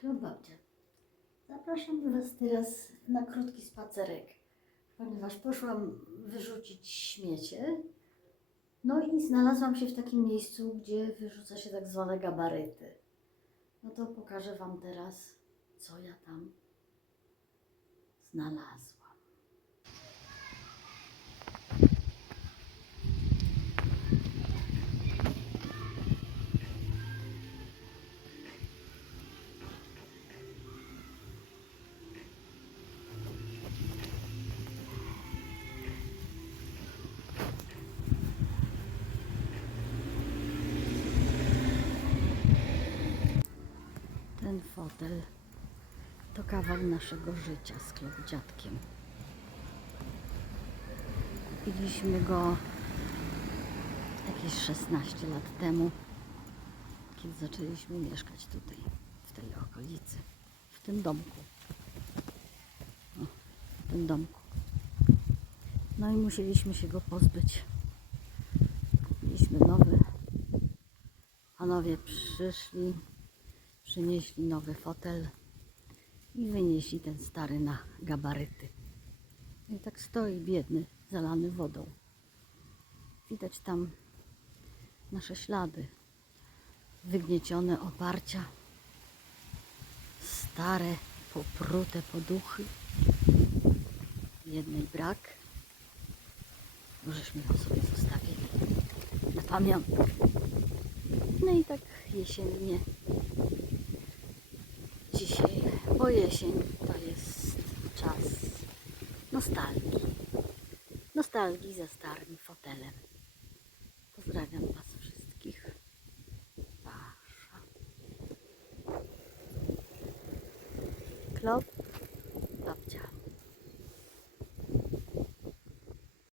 Klubabcia. Zapraszam Was teraz na krótki spacerek, ponieważ poszłam wyrzucić śmiecie. No i znalazłam się w takim miejscu, gdzie wyrzuca się tak zwane gabaryty. No to pokażę Wam teraz, co ja tam znalazłam. Fotel to kawał naszego życia z klub dziadkiem. Kupiliśmy go jakieś 16 lat temu, kiedy zaczęliśmy mieszkać tutaj, w tej okolicy, w tym domku. O, w tym domku. No i musieliśmy się go pozbyć. Kupiliśmy nowy. Panowie przyszli, przynieśli nowy fotel i wynieśli ten stary na gabaryty. I tak stoi biedny, zalany wodą. Widać tam nasze ślady, wygniecione oparcia, stare, poprute poduchy. Jednej brak, bo żeśmy ją sobie zostawili na pamiątkę. No i tak jesiennie dzisiaj, bo jesień to jest czas nostalgii. Nostalgii za starym fotelem. Pozdrawiam Was wszystkich. Wasza. Klop.